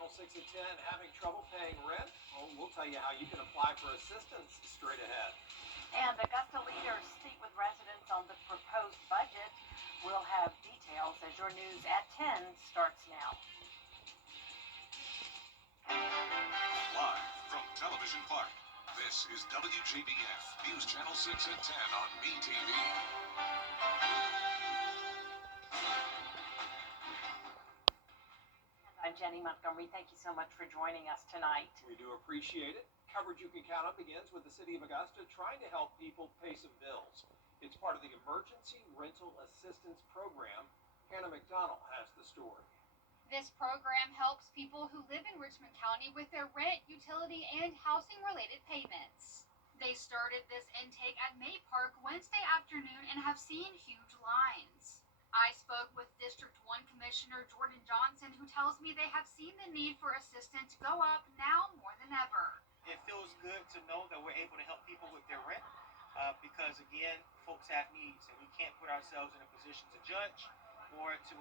Channel 6 at 10, having trouble paying rent? Well, we'll tell you how you can apply for assistance straight ahead. And Augusta leaders speak with residents on the proposed budget. We'll have details as your news at 10 starts now. Live from Television Park, this is WJBF News Channel 6 at 10 on MeTV. I'm Jenny Montgomery. Thank you so much for joining us tonight. We do appreciate it. Coverage you can count on begins with the City of Augusta trying to help people pay some bills. It's part of the Emergency Rental Assistance Program. Hannah McDonald has the story. This program helps people who live in Richmond County with their rent, utility, and housing-related payments. They started this intake at May Park Wednesday afternoon and have seen huge lines. I spoke with District 1 Commissioner Jordan Johnson, who tells me they have seen the need for assistance go up now more than ever. It feels good to know that we're able to help people with their rent because, again, folks have needs, and we can't put ourselves in a position to judge or to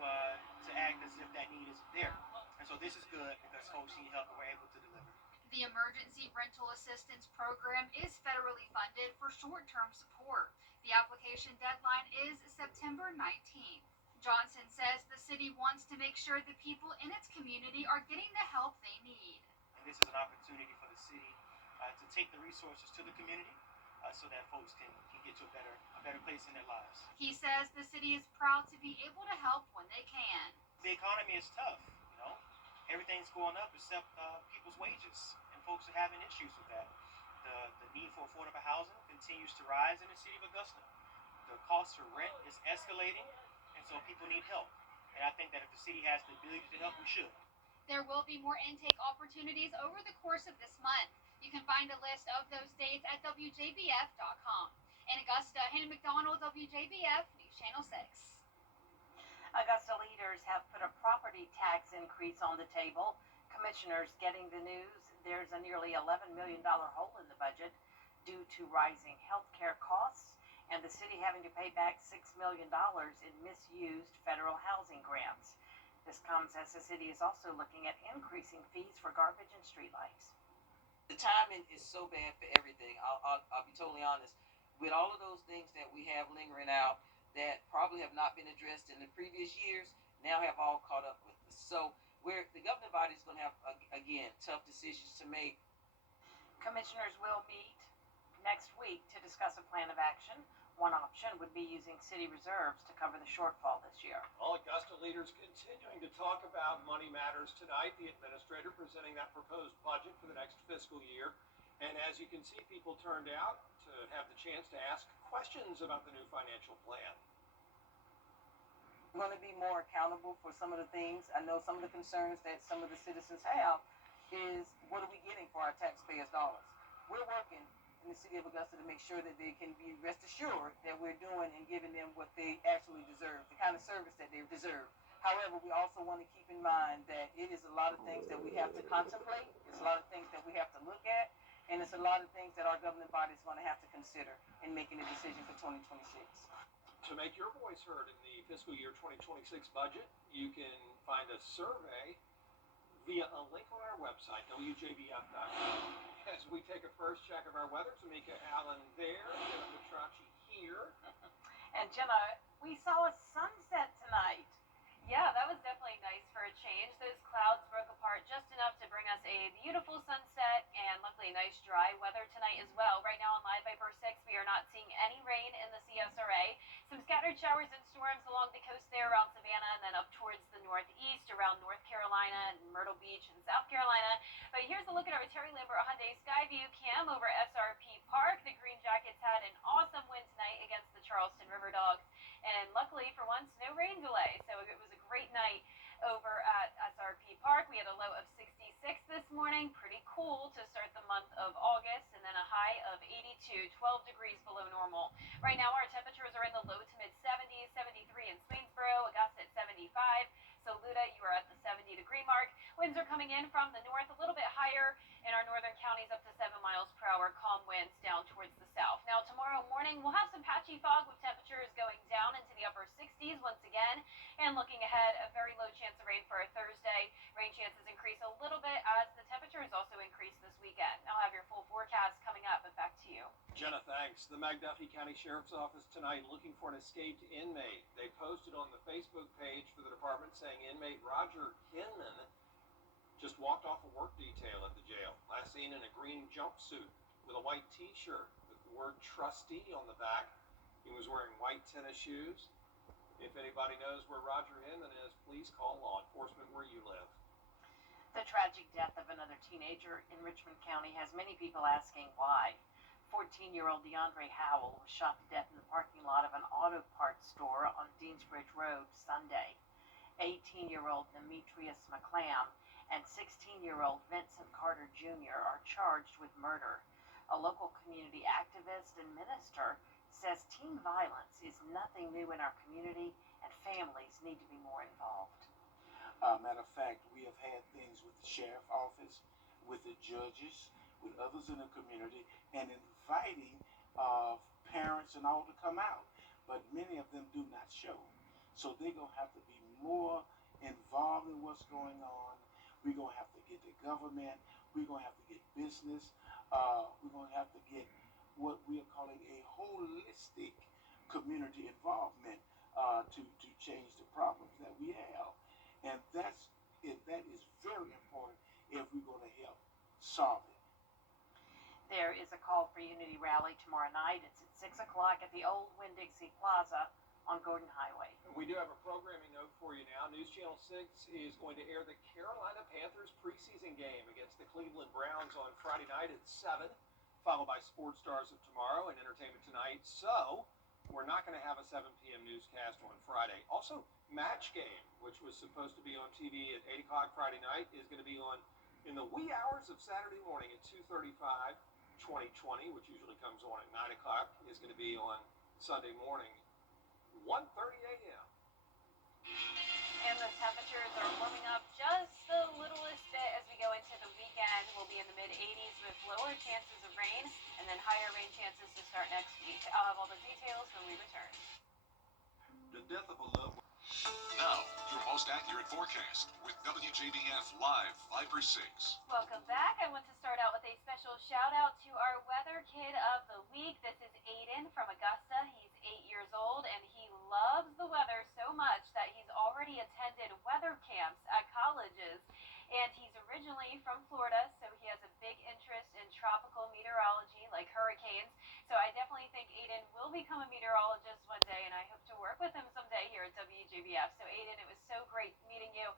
act as if that need isn't there. And so this is good because folks need help and we're able to deliver. The Emergency Rental Assistance Program is federally funded for short-term support. The application deadline is September 19th. Johnson says the city wants to make sure the people in its community are getting the help they need. And this is an opportunity for the city to take the resources to the community so that folks can get to a better place in their lives. He says the city is proud to be able to help when they can. The economy is tough, you know. Everything's going up except people's wages, and folks are having issues with that. The need for affordable housing continues to rise in the city of Augusta. The cost for rent is escalating, and so people need help. And I think that if the city has the ability to help, we should. There will be more intake opportunities over the course of this month. You can find a list of those dates at WJBF.com. In Augusta, Hannah McDonald, WJBF News Channel 6. Augusta leaders have put a property tax increase on the table. Commissioners getting the news there's a nearly $11 million hole in the budget due to rising health care costs and the city having to pay back $6 million in misused federal housing grants. This comes as the city is also looking at increasing fees for garbage and streetlights. The timing is so bad for everything. I'll be totally honest. With all of those things that we have lingering out that probably have not been addressed in the previous years, now have all caught up with us. So the governing body is going to have, again, tough decisions to make. Commissioners will meet next week to discuss a plan of action. One option would be using city reserves to cover the shortfall this year. All Augusta leaders continuing to talk about money matters tonight. The administrator presenting that proposed budget for the next fiscal year. And as you can see, people turned out to have the chance to ask questions about the new financial plan. Going to be more accountable for some of the things. I know some of the concerns that some of the citizens have is what are we getting for our taxpayers' dollars? We're working in the city of Augusta to make sure that they can be rest assured that we're doing and giving them what they actually deserve, the kind of service that they deserve. However, we also want to keep in mind that it is a lot of things that we have to contemplate. It's a lot of things that we have to look at. And it's a lot of things that our governing body is going to have to consider in making a decision for 2026. To make your voice heard in the fiscal year 2026 budget, you can find a survey via a link on our website, WJBF.com. As we take a first check of our weather, Tamika Allen there, Jenna Petracci here. And Jenna, we saw a sunset tonight. Yeah, that was definitely nice for a change. Those clouds broke apart just enough to bring us a beautiful sunset and luckily nice dry weather tonight as well. Right now on Live Viper 6, we are not seeing any rain in the CSRA. Some scattered showers and storms along the coast there around Savannah and then up towards the northeast around North Carolina and Myrtle Beach and South Carolina. But here's a look at our Terry Lambert Hyundai Skyview cam over SRP Park. The Green Jackets had an awesome win tonight against the Charleston River Dogs. And luckily for once, no rain delay. So it was a great night over at SRP Park. We had a low of 66 this morning. Pretty cool to start the month of August. And then a high of 82, 12 degrees below normal. Right now our temperatures are in the low to mid 70s, 73 in Swainsboro, Augusta at 75. Saluda, you are at the 70-degree mark. Winds are coming in from the north a little bit higher in our northern counties up to 7 miles per hour. Calm winds down towards the south. Now tomorrow morning we'll have some patchy fog with temperatures going down into the upper 60s once again. And looking ahead, a very low chance of rain for a Thursday. Rain chances increase a little Thanks. The McDuffie County Sheriff's Office tonight looking for an escaped inmate. They posted on the Facebook page for the department saying inmate Roger Hinman just walked off a work detail at the jail. Last seen in a green jumpsuit with a white t-shirt with the word trustee on the back. He was wearing white tennis shoes. If anybody knows where Roger Hinman is, please call law enforcement where you live. The tragic death of another teenager in Richmond County has many people asking why. 14-year-old DeAndre Howell was shot to death in the parking lot of an auto parts store on Deansbridge Road Sunday. 18-year-old Demetrius McClam and 16-year-old Vincent Carter Jr. are charged with murder. A local community activist and minister says teen violence is nothing new in our community and families need to be more involved. Matter of fact, we have had things with the sheriff's office, with the judges, with others in the community, and inviting parents and all to come out. But many of them do not show. So they're going to have to be more involved in what's going on. We're going to have to get the government. We're going to have to get business. We're going to have to get what we are calling a holistic community involvement to change the problems that we have. And that is very important if we're going to help solve it. There is a call for unity rally tomorrow night. It's at 6 o'clock at the old Winn-Dixie Plaza on Gordon Highway. We do have a programming note for you now. News Channel 6 is going to air the Carolina Panthers preseason game against the Cleveland Browns on Friday night at 7, followed by Sports Stars of tomorrow and Entertainment Tonight. So we're not going to have a 7 p.m. newscast on Friday. Also, Match Game, which was supposed to be on TV at 8 o'clock Friday night, is going to be on in the wee hours of Saturday morning at 2:35. 2020, which usually comes on at 9 o'clock, is going to be on Sunday morning, 1:30 a.m. And the temperatures are warming up just the littlest bit as we go into the weekend. We'll be in the mid-80s with lower chances of rain and then higher rain chances to start next week. I'll have all the details when we return. The death of a loved one. Now, your most accurate forecast with WJBF Live Fiber 6. Welcome back. I want to start out with a special shout out to our weather kid of the week. This is Aiden from Augusta. He's 8 years old and he loves the weather so much that he's already attended weather camps at colleges. And he's originally from Florida, so he has a big interest in tropical meteorology like hurricanes. So I definitely think Aiden will become a meteorologist one day, and I hope to work with him someday here at WJBF. So Aiden, it was so great meeting you,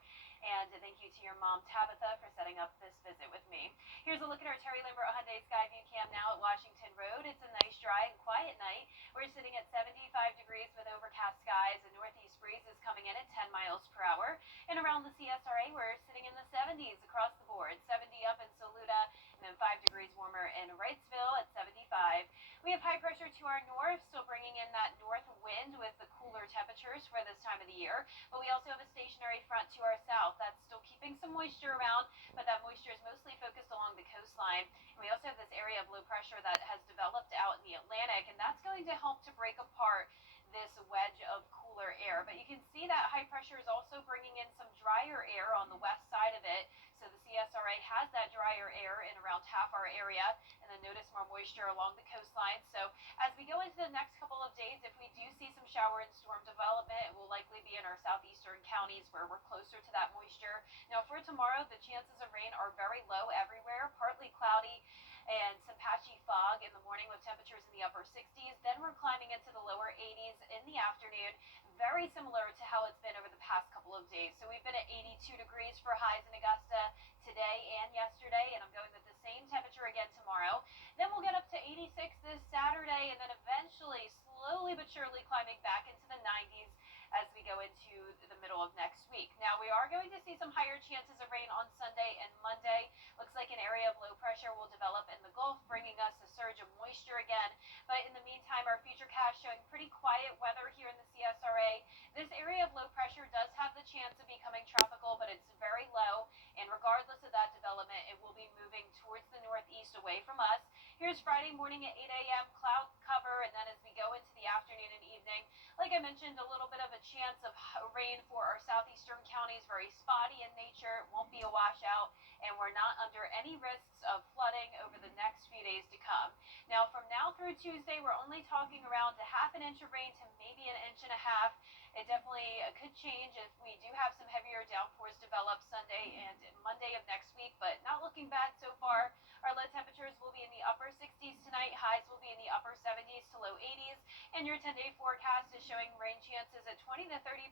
and thank you to your mom Tabitha for setting up this visit with me. Here's a look at our Terry Lambert Hyundai Skyview cam now at Washington Road. It's a nice, dry, and quiet night. We're sitting at 75 degrees with overcast skies. A northeast breeze is coming in at 10 miles per hour. And around the CSRA, we're sitting in the 70s across the board. 70 up in Saluda, and then 5 degrees warmer in Wrightsville at 75. We have high pressure to our north, still bringing in that north wind with the cooler temperatures for this time of the year. But we also have a stationary front to our south that's still keeping some moisture around, but that moisture is mostly focused along the coastline. And we also have this area of low pressure that has developed out in the Atlantic, and that's going to help to break apart this wedge of cooler air. But you can see that high pressure is also bringing in some drier air on the west side of it. So the CSRA has that drier air in around half our area, and then notice more moisture along the coastline. So as we go into the next couple of days, if we do see some shower and storm development, it will likely be in our southeastern counties where we're closer to that moisture. Now for tomorrow, the chances of rain are very low everywhere, partly cloudy and some patchy fog in the morning with temperatures in the upper 60s. Then we're climbing into the lower 80s in the afternoon, very similar to how it's been over the past couple of days. So we've been at 82 degrees for highs in Augusta today and yesterday, and I'm going with the same temperature again tomorrow. Then we'll get up to 86 this Saturday, and then eventually, slowly but surely, climbing back into the 90s as we go into the middle of next week. Now, we are going to see some higher chances of rain on Sunday and Monday. Looks like an area of low pressure will develop in the Gulf, bringing us a surge of moisture again. But in the meantime, our futurecast showing pretty quiet weather here in the CSRA. This area of low pressure does have the chance of becoming tropical, but it's very low. And regardless of that development, it will be moving towards the northeast away from us. Here's Friday morning at 8 a.m., cloud cover, and then as we go into the afternoon and evening, like I mentioned, a little bit of a chance of rain for our southeastern counties, very spotty in nature. It won't be a washout. and we're not under any risks of flooding over the next few days to come. Now, from now through Tuesday, we're only talking around a half an inch of rain to maybe an inch and a half. It definitely could change if we do have some heavier downpours develop Sunday and Monday of next week, but not looking bad so far. Our low temperatures will be in the upper 60s tonight. Highs will be in the upper 70s to low 80s. And your 10-day forecast is showing rain chances at 20 to 30%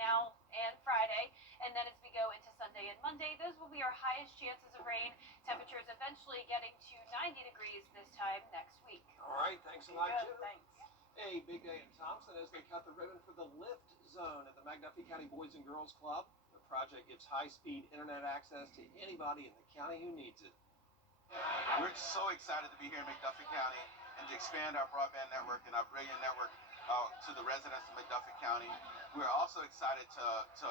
now and Friday. And then as we go into Sunday and Monday, those will be our highest chances of rain. Temperatures eventually getting to 90 degrees this time next week. All right, thanks a lot, Good, Jennifer. thanks. A big day in Thompson as they cut the ribbon for the lift zone at the McDuffie County Boys and Girls Club. The project gives high-speed internet access to anybody in the county who needs it. We're so excited to be here in McDuffie County and to expand our broadband network and our brilliant network to the residents of McDuffie County. We're also excited to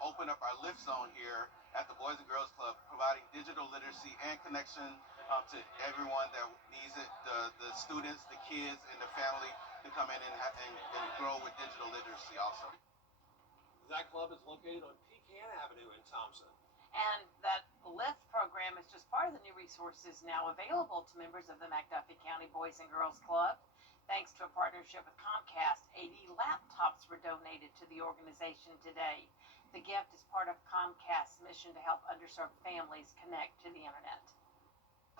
open up our lift zone here at the Boys and Girls Club, providing digital literacy and connection to everyone that needs it, the students, the kids, and the family to come in and grow with digital literacy also. That club is located on Pecan Avenue in Thompson. And that LIFT program is just part of the new resources now available to members of the McDuffie County Boys and Girls Club. Thanks to a partnership with Comcast, 80 laptops were donated to the organization today. The gift is part of Comcast's mission to help underserved families connect to the internet.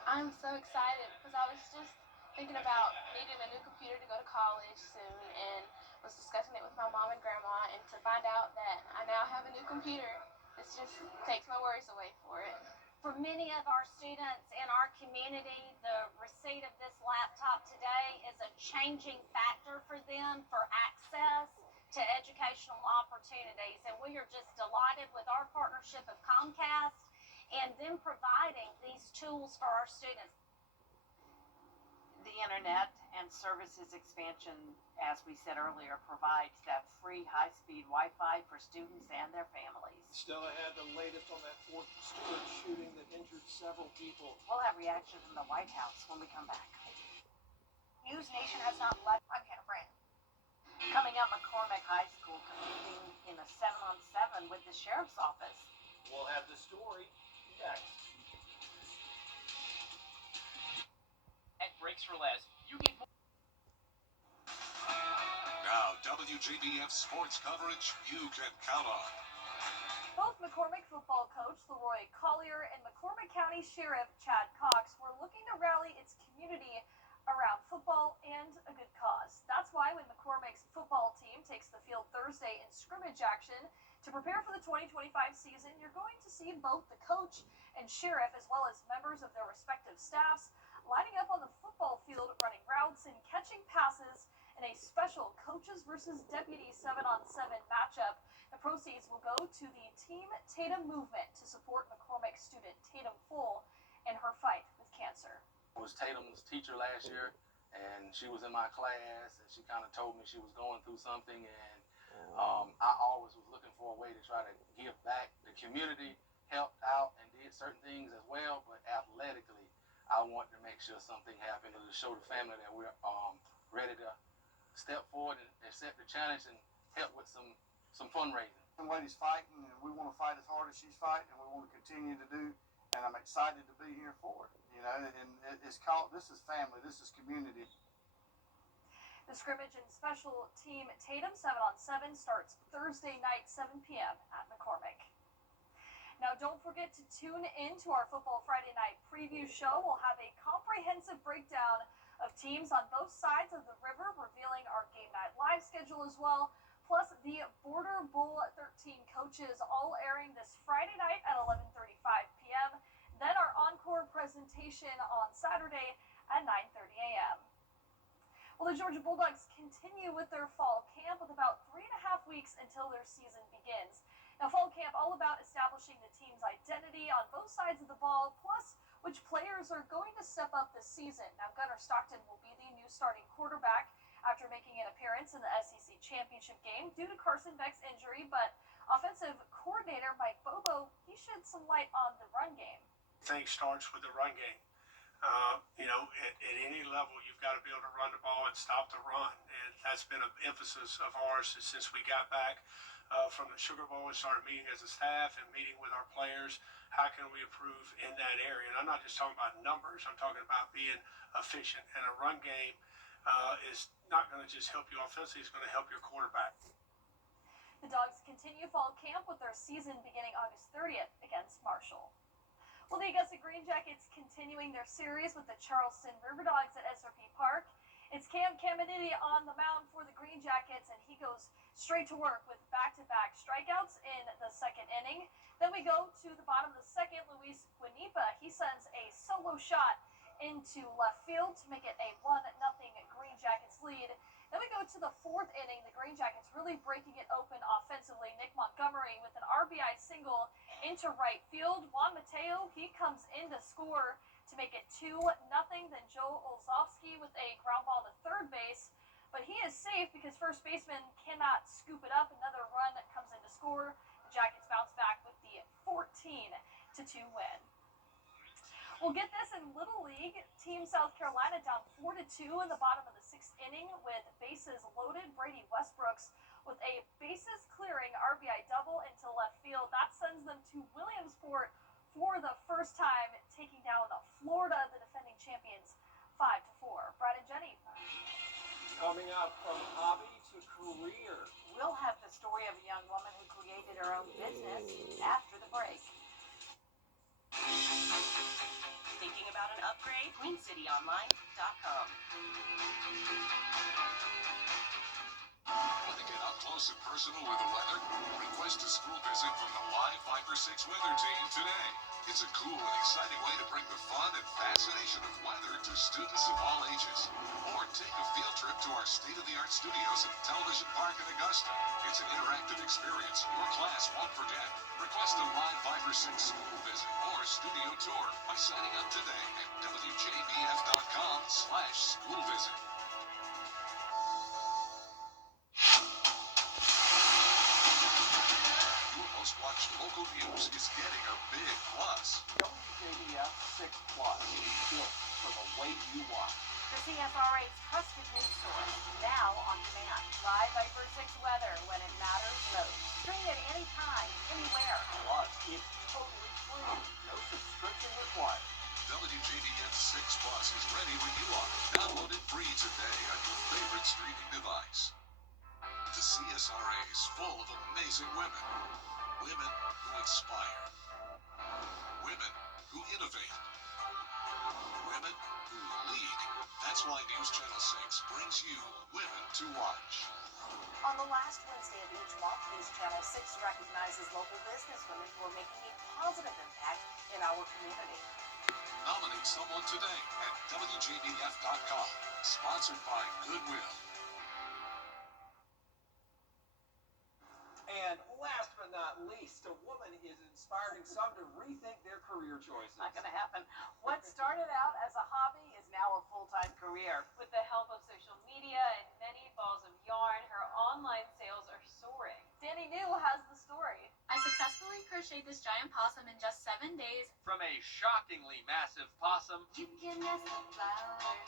I'm so excited because I was just thinking about needing a new computer to go to college soon and was discussing it with my mom and grandma, and to find out that I now have a new computer, it just takes my worries away for it. For many of our students in our community, the receipt of this laptop today is a changing factor for them for access to educational opportunities. And we are just delighted with our partnership of Comcast and them providing these tools for our students. The internet and services expansion, as we said earlier, provides that free high-speed Wi-Fi for students and their families. Still ahead, the latest on that Fort Stewart shooting that injured several people. We'll have reaction from the White House when we come back. News Nation has not left. I'm Hannah Brand. Coming up, McCormick High School competing in a 7-on-7 with the Sheriff's Office. We'll have the story next. At Breaks for Less, you get more. Now, WJBF sports coverage you can count on. Both McCormick football coach Leroy Collier and McCormick County Sheriff Chad Cox were looking to rally its community around football and a good cause. That's why when McCormick's football team takes the field Thursday in scrimmage action to prepare for the 2025 season, you're going to see both the coach and sheriff, as well as members of their respective staffs, lining up on the football field, running routes and catching passes in a special coaches versus deputies 7-on-7 matchup. The proceeds will go to the Team Tatum movement to support McCormick student Tatum Full in her fight with cancer. I was Tatum's teacher last year, and she was in my class, and she kind of told me she was going through something, and I always was looking for a way to try to give back. The community helped out and did certain things as well, but athletically, I wanted to make sure something happened to show the family that we're ready to step forward and accept the challenge and help with some fundraising. The lady's fighting, and we want to fight as hard as she's fighting, and we want to continue to do. And I'm excited to be here for it. You know, and it's called. This is family. This is community. The scrimmage and special team Tatum 7-on-7 starts Thursday night, 7 p.m. at McCormick. Now, don't forget to tune in to our Football Friday Night preview show. We'll have a comprehensive breakdown of teams on both sides of the river, revealing our game night live schedule as well, plus the Border Bowl 13 coaches, all airing this Friday night at 11:35 p.m. Then our encore presentation on Saturday at 9:30 a.m. Well, the Georgia Bulldogs continue with their fall camp with about 3.5 weeks until their season begins. Now, fall camp all about establishing the team's identity on both sides of the ball, plus which players are going to step up this season. Now, Gunnar Stockton will be the new starting quarterback after making an appearance in the SEC championship game due to Carson Beck's injury, but offensive coordinator Mike Bobo, he shed some light on the run game. Thing starts with the run game. At any level, you've got to be able to run the ball and stop the run. And that's been an emphasis of ours since we got back. from the Sugar Bowl, we started meeting as a staff and meeting with our players. How can we improve in that area? And I'm not just talking about numbers. I'm talking about being efficient. And a run game is not going to just help you offensively. It's going to help your quarterback. The Dogs continue fall camp with their season beginning August 30th against Marshall. Well, the Augusta Green Jackets continuing their series with the Charleston River Dogs at SRP Park. It's Cam Caminiti on the mound for the Green Jackets, and he goes straight to work with back-to-back strikeouts in the second inning. Then we go to the bottom of the second. Luis Guanipa, he sends a solo shot into left field to make it a 1-0 Green Jackets lead. Then we go to the fourth inning. The Green Jackets really breaking it open offensively. Nick Montgomery with an RBI single into right field. Juan Mateo, he comes in to score to make it 2-0. Then Joe Olzowski with a ground ball to third base. But he is safe because first baseman cannot scoop it up. Another run that comes in to score. The Jackets bounce back with the 14-2 win. We'll get this in Little League. Team South Carolina down 4-2 in the bottom of the sixth inning with bases loaded. Brady Westbrooks with a bases clearing RBI double into left field. That sends them to Williamsport for the first time, taking down Florida, the defending champions, 5-4. Brad and Jenny. Coming up from hobby to career. We'll have the story of a young woman who created her own business after the break. Thinking about an upgrade? QueenCityOnline.com. Want to get up close and personal with the weather? Request a school visit from the Live 5-6 weather team today. It's a cool and exciting way to bring the fun and fascination of weather to students of all ages. Or take a field trip to our state-of-the-art studios at Television Park in Augusta. It's an interactive experience your class won't forget. Request a Live 5-6 school visit or studio tour by signing up today at WJBF.com/school visit. Your most watched local news is getting a big plus. WJBF 6 Plus, built for the way you watch. The CSRA's trusted news source, now on demand. Live Viper 6 weather when it matters most. Stream it anytime, anywhere. Plus, it's totally free. No subscription required. WJBF 6 Plus is ready when you are. Download it free today on your favorite streaming device. The CSRA is full of amazing women. Women who inspire. Women who innovate. Women who lead. That's why News Channel 6 brings you Women to Watch. On the last Wednesday of each month, News Channel 6 recognizes local businesswomen who are making a positive impact in our community. Nominate someone today at WJBF.com. Sponsored by Goodwill. And last but not least, a woman is inspiring some to rethink their career choices. Not going to happen. What started out as a hobby is now a full-time career. With the help of social media and many balls of yarn, her online sales are soaring. Danny New has the story. I successfully crocheted this giant possum in just 7 days. From a shockingly massive possum You can nest the flowers,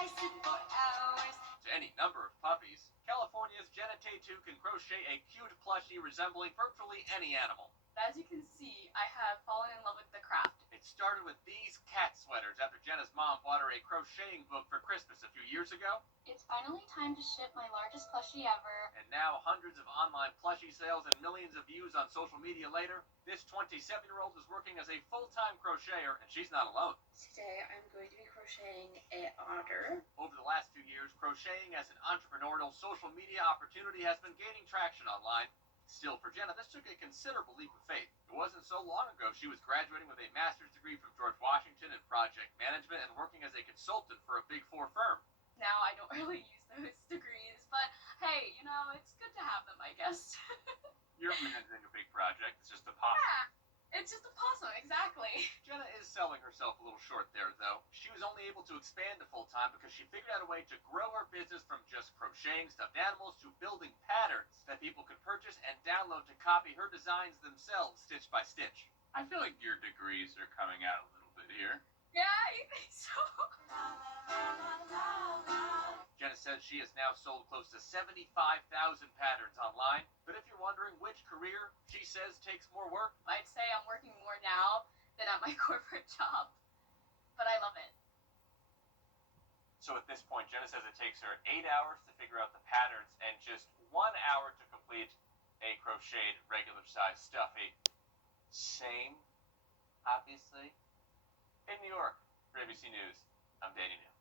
I sit for hours. to any number of puppies, California's Jenna Tatu can crochet a cute plushie resembling virtually any animal. As you can see, I have fallen in love with the craft. It started with these cat sweaters after Jenna's mom bought her a crocheting book for Christmas a few years ago. It's finally time to ship my largest plushie ever. And now hundreds of online plushie sales and millions of views on social media later, this 27-year-old is working as a full-time crocheter, and she's not alone. Today I'm going to be crocheting an otter. Over the last few years, crocheting as an entrepreneurial social media opportunity has been gaining traction online. Still, for Jenna, this took a considerable leap of faith. It wasn't so long ago she was graduating with a master's degree from George Washington in project management and working as a consultant for a Big Four firm. Now I don't really use those degrees, but hey, you know, it's good to have them, I guess. You're managing a big project. It's just a possum. Yeah, it's just a possum, exactly. Jenna is selling herself a little short there, though. She was only able to expand to full-time because she figured out a way to grow her business from just crocheting stuffed animals to building patterns that people could purchase and download to copy her designs themselves, stitch by stitch. I feel like your degrees are coming out a little bit here. Yeah, you think so? Jenna says she has now sold close to 75,000 patterns online. But if you're wondering career, she says, takes more work. I'd say I'm working more now than at my corporate job, but I love it. So at this point, Jenna says it takes her 8 hours to figure out the patterns and just 1 hour to complete a crocheted regular size stuffy. Same, obviously. In New York, for ABC News, I'm Danny New.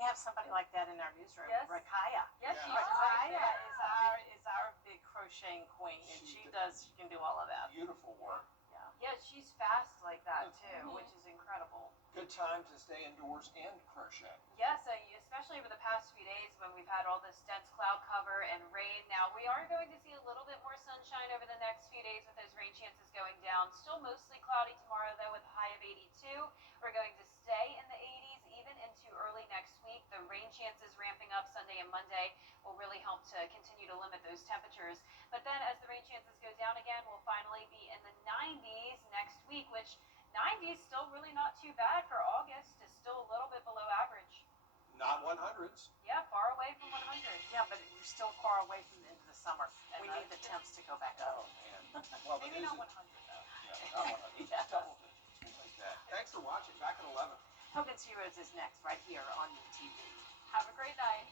We have somebody like that in our newsroom, Yes. Rakaya. Yes, Yeah. she's right Rakaya there. is our big crocheting queen, and She she can do all of that. Beautiful work. Yeah, she's fast like that too, Mhm. which is incredible. Good time to stay indoors and crochet. Yes, especially over the past few days when we've had all this dense cloud cover and rain. Now, we are going to see a little bit more sunshine over the next few days with those rain chances going down. Still mostly cloudy tomorrow, though, with a high of 82. We're going to stay in the 80s even into early next week. The rain chances ramping up Sunday and Monday will really help to continue to limit those temperatures. But then as the rain chances go down again, we'll finally be in the 90s next week, which 90s still really not too bad for August. Is still a little bit below average. Not 100s. Yeah, far away from 100. Yeah, but we're still far away from the end of the summer. And We that's need the temps to go back up. Oh, man. Well, Maybe but not is 100 it? though. Yeah, not 100. Yeah. Double digits. We'll take that. Thanks for watching. Back at 11. Hogan's Heroes is next, right here on TV. Have a great night.